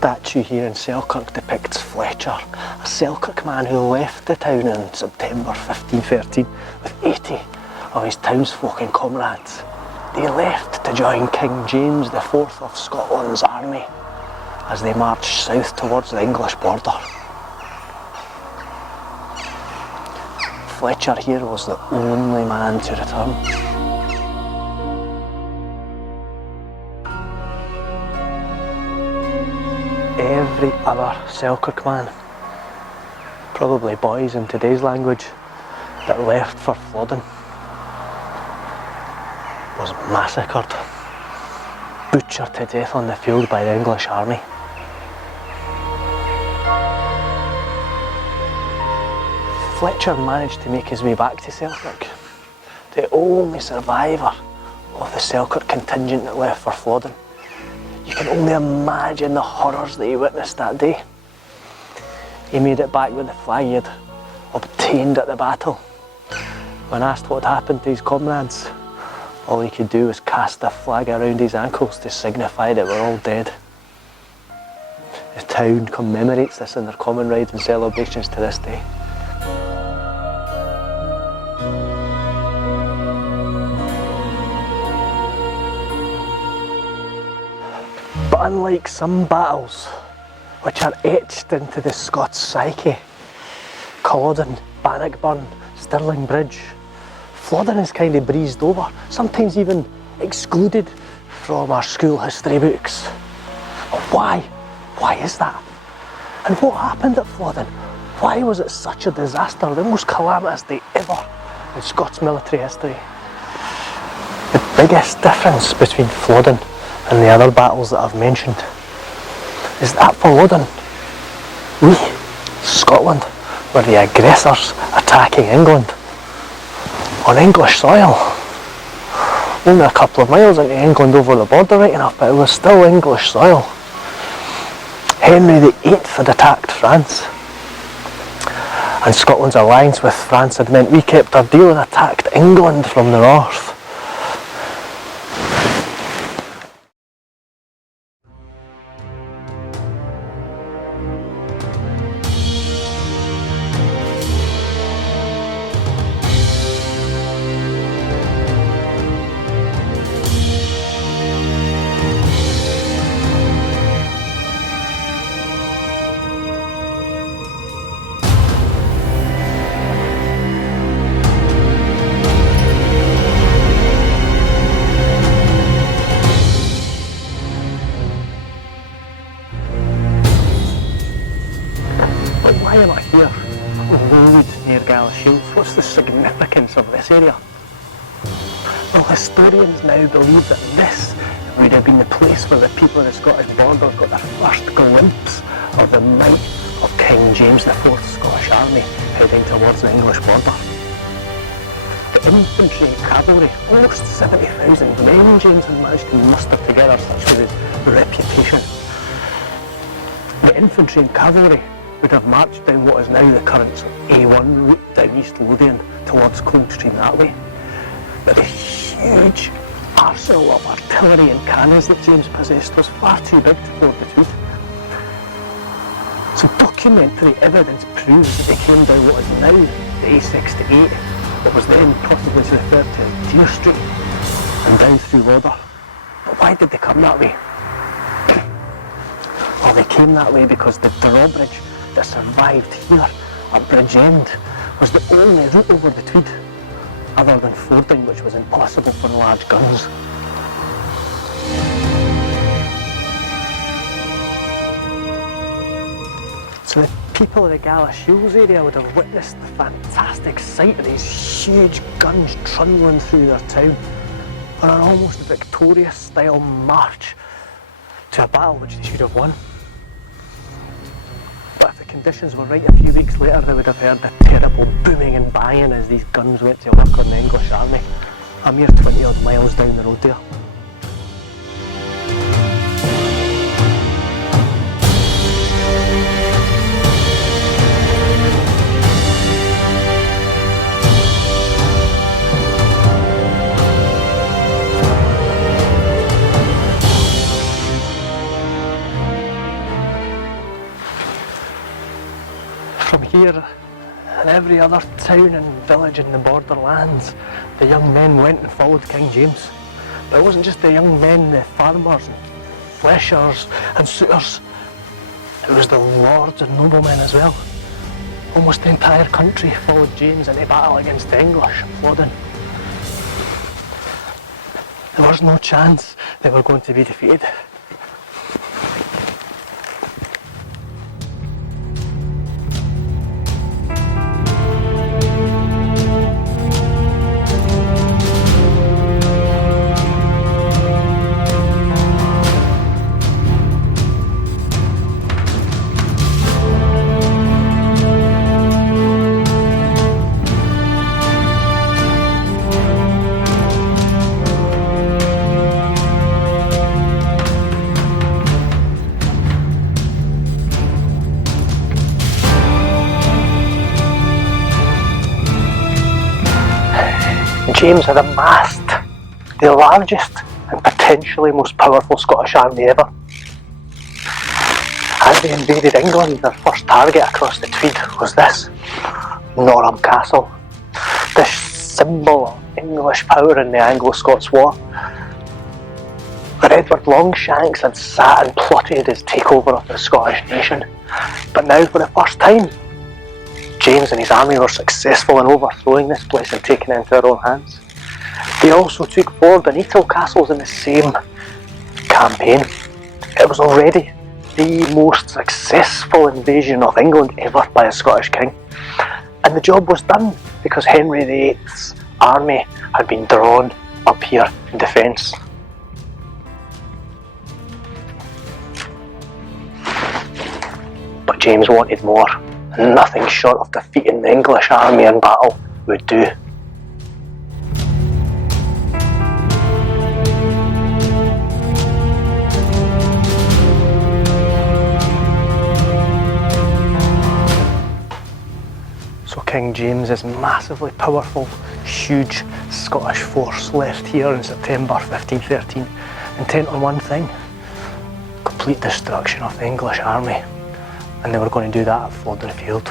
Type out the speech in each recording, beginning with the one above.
statue here in Selkirk depicts Fletcher, a Selkirk man who left the town in September 1513 with 80 of his townsfolk and comrades. They left to join King James IV of Scotland's army as they marched south towards the English border. Fletcher here was the only man to return. Every other Selkirk man, probably boys in today's language, that left for Flodden was massacred, butchered to death on the field by the English army. Fletcher managed to make his way back to Selkirk, the only survivor of the Selkirk contingent that left for Flodden. You can only imagine the horrors that he witnessed that day. He made it back with the flag he had obtained at the battle. When asked what had happened to his comrades, all he could do was cast the flag around his ankles to signify that we're all dead. The town commemorates this in their common rides and celebrations to this day. But unlike some battles which are etched into the Scots psyche, Culloden, Bannockburn, Stirling Bridge, Flodden is kind of breezed over, sometimes even excluded from our school history books. But why? Why is that? And what happened at Flodden? Why was it such a disaster, the most calamitous day ever in Scots military history? The biggest difference between Flodden and the other battles that I've mentioned is that for Flodden, we, Scotland, were the aggressors attacking England on English soil. Only a couple of miles into England over the border right enough, but it was still English soil. Henry VIII had attacked France, and Scotland's alliance with France had meant we kept our deal and attacked England from the north. Why am I here, Lowood near Galashiels? What's the significance of this area? Well, historians now believe that this would have been the place where the people of the Scottish border got their first glimpse of the might of King James IV's Scottish army heading towards the English border. The infantry and cavalry, almost 70,000 men James had managed to muster together, such was his reputation. The infantry and cavalry would have marched down what is now the current A1 route down East Lothian towards Coldstream that way. But the huge arsenal of artillery and cannons that James possessed was far too big to ford the Tweed. So documentary evidence proves that they came down what is now the A68, what was then possibly referred to as Deer Street, and down through Lauder. But why did they come that way? Well, they came that way because the drawbridge that survived here at Bridgend was the only route over the Tweed, other than fording, which was impossible for large guns. So the people of the Galashiels area would have witnessed the fantastic sight of these huge guns trundling through their town on an almost victorious style march to a battle which they should have won. But if the conditions were right, a few weeks later they would have heard the terrible booming and banging as these guns went to work on the English army, a mere 20 odd miles down the road there. From here and every other town and village in the borderlands, the young men went and followed King James. But it wasn't just the young men, the farmers and fleshers and suitors. It was the lords and noblemen as well. Almost the entire country followed James into battle against the English at Flodden. There was no chance they were going to be defeated. James had amassed the largest and potentially most powerful Scottish army ever. As they invaded England, their first target across the Tweed was this, Norham Castle, this symbol of English power in the Anglo-Scots War, where Edward Longshanks had sat and plotted his takeover of the Scottish nation. But now, for the first time, James and his army were successful in overthrowing this place and taking it into their own hands. They also took Ford and Etal castles in the same campaign. It was already the most successful invasion of England ever by a Scottish king. And the job was done because Henry VIII's army had been drawn up here in defence. But James wanted more. Nothing short of defeating the English army in battle would do. So King James's massively powerful, huge Scottish force left here in September 1513, intent on one thing: complete destruction of the English army. And they were going to do that at Flodden Field.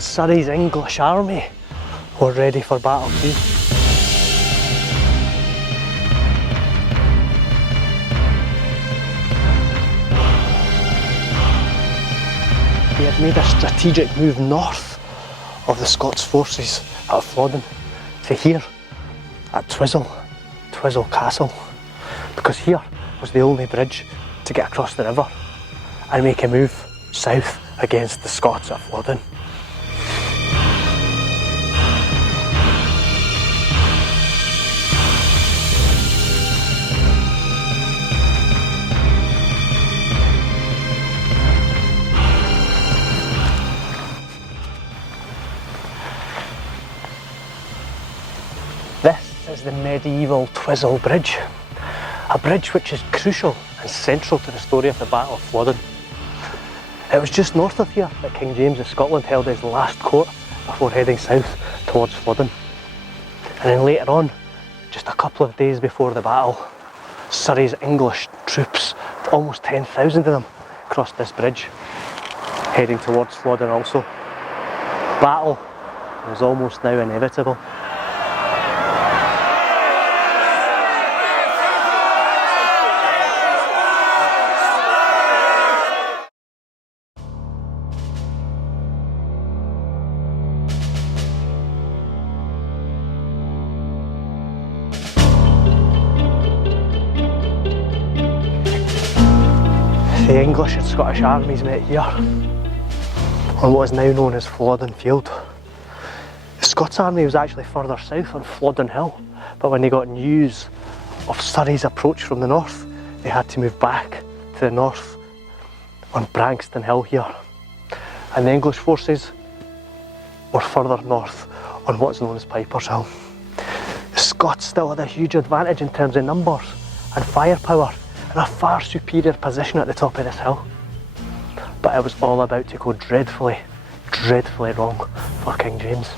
Surrey's English army were ready for battle too. They had made a strategic move north of the Scots forces at Flodden to here at Twizel Castle, because here was the only bridge to get across the river and make a move south against the Scots at Flodden. This is the medieval Twizel Bridge, a bridge which is crucial and central to the story of the Battle of Flodden. It was just north of here that King James of Scotland held his last court before heading south towards Flodden. And then later on, just a couple of days before the battle, Surrey's English troops, almost 10,000 of them, crossed this bridge, heading towards Flodden also. Battle was almost now inevitable. The English and Scottish armies met here on what is now known as Flodden Field. The Scots army was actually further south on Flodden Hill, but when they got news of Surrey's approach from the north, they had to move back to the north on Branxton Hill here. And the English forces were further north on what's known as Piper's Hill. The Scots still had a huge advantage in terms of numbers and firepower and a far superior position at the top of this hill. But it was all about to go dreadfully, dreadfully wrong for King James.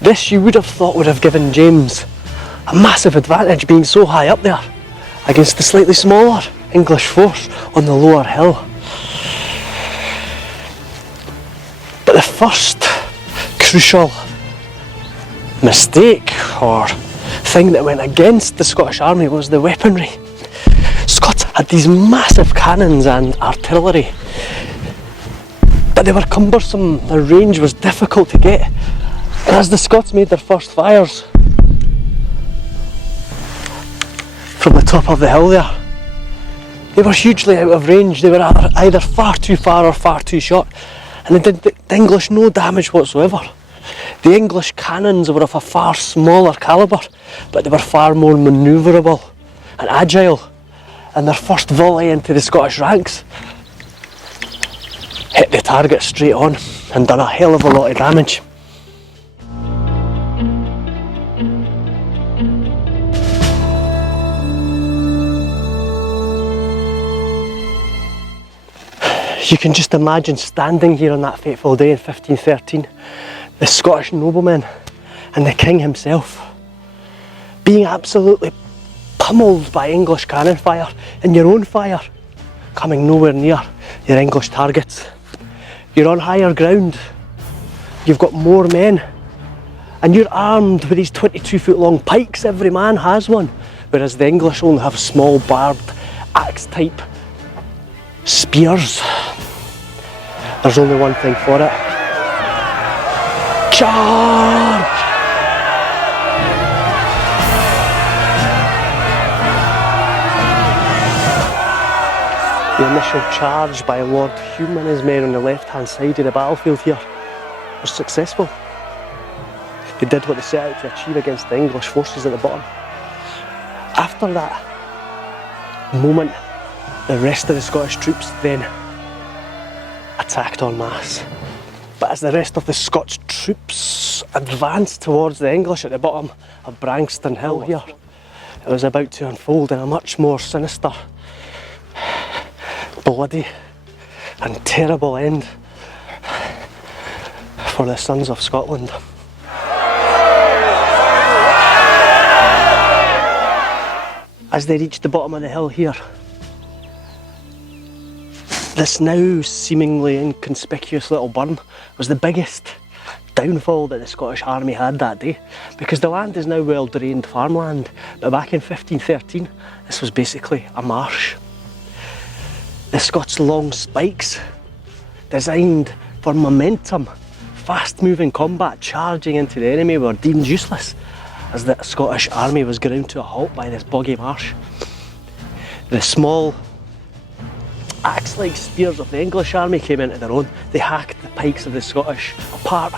This you would have thought would have given James a massive advantage, being so high up there against the slightly smaller English force on the lower hill. But the first crucial mistake or thing that went against the Scottish army was the weaponry. Scots had these massive cannons and artillery, but they were cumbersome, their range was difficult to get. And as the Scots made their first fires from the top of the hill there, they were hugely out of range. They were either far too far or far too short, and they did the English no damage whatsoever. The English cannons were of a far smaller calibre, but they were far more manoeuvrable and agile, and their first volley into the Scottish ranks hit the target straight on and done a hell of a lot of damage. You can just imagine standing here on that fateful day in 1513, the Scottish noblemen and the king himself being absolutely pummeled by English cannon fire, and your own fire coming nowhere near your English targets. You're on higher ground, you've got more men, and you're armed with these 22-foot long pikes. Every man has one, whereas the English only have small barbed axe type spears. There's only one thing for it. Charge! The initial charge by Lord Hume and his men on the left-hand side of the battlefield here was successful. They did what they set out to achieve against the English forces at the bottom. After that moment, the rest of the Scottish troops then attacked en masse. But as the rest of the Scots troops advanced towards the English at the bottom of Branxton Hill here, it was about to unfold in a much more sinister, bloody and terrible end for the sons of Scotland. As they reached the bottom of the hill here, this now seemingly inconspicuous little burn was the biggest downfall that the Scottish army had that day, because the land is now well drained farmland, but back in 1513 this was basically a marsh. The Scots' long spikes, designed for momentum, fast moving combat charging into the enemy, were deemed useless as the Scottish army was ground to a halt by this boggy marsh. The small axe-like spears of the English army came into their own. They hacked the pikes of the Scottish apart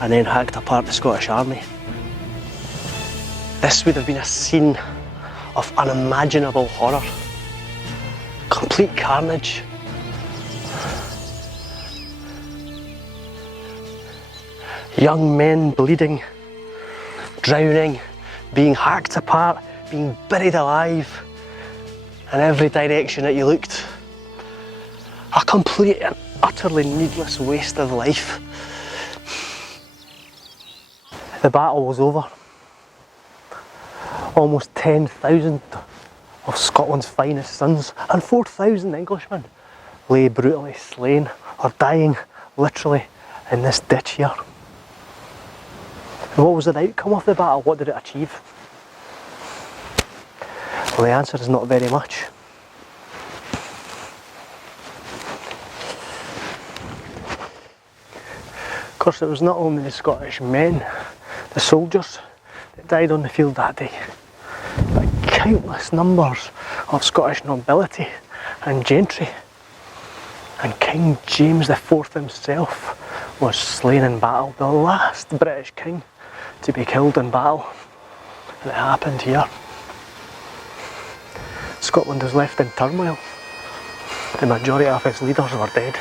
and then hacked apart the Scottish army. This would have been a scene of unimaginable horror. Complete carnage. Young men bleeding, drowning, being hacked apart, being buried alive in every direction that you looked. A complete and utterly needless waste of life. The battle was over. Almost 10,000 of Scotland's finest sons and 4,000 Englishmen lay brutally slain or dying literally in this ditch here. And what was the outcome of the battle? What did it achieve? Well, the answer is not very much. Of course, it was not only the Scottish men, the soldiers, that died on the field that day, but countless numbers of Scottish nobility and gentry And King James IV himself was slain in battle, the last British king to be killed in battle. And it happened here. Scotland was left in turmoil. The majority of its leaders were dead.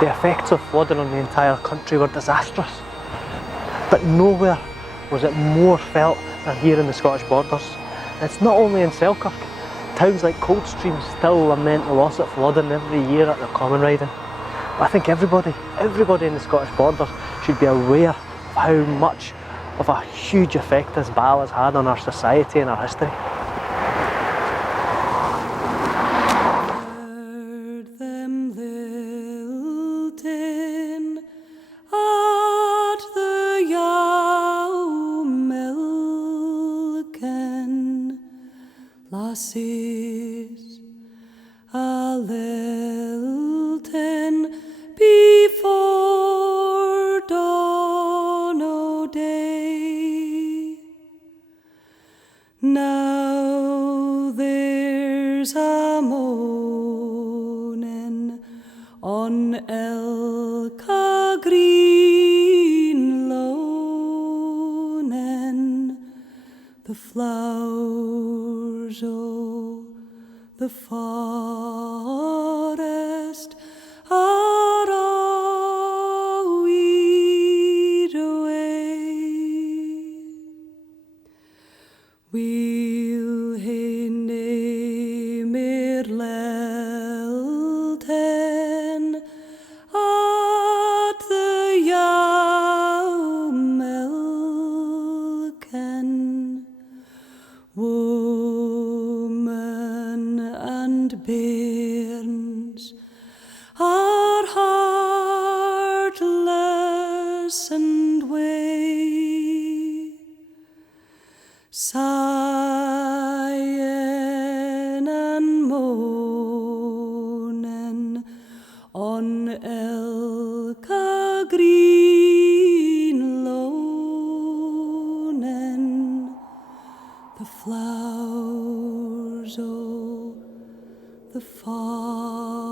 The effects of flooding on the entire country were disastrous, but nowhere was it more felt than here in the Scottish borders. And it's not only in Selkirk. Towns like Coldstream still lament the loss of flooding every year at the Commemoration. But I think everybody in the Scottish borders should be aware of how much of a huge effect this battle has had on our society and our history. Lasses a lilting before dawn o' day. Now there's a moaning on Ilka green loaning, the flowers o' the forest are all weed away. We'll hae nae mair lilting at the yow milking. Woman and bairns are heartless and wae, sighing and moaning on Ilka green loaning, the flowers o' the forest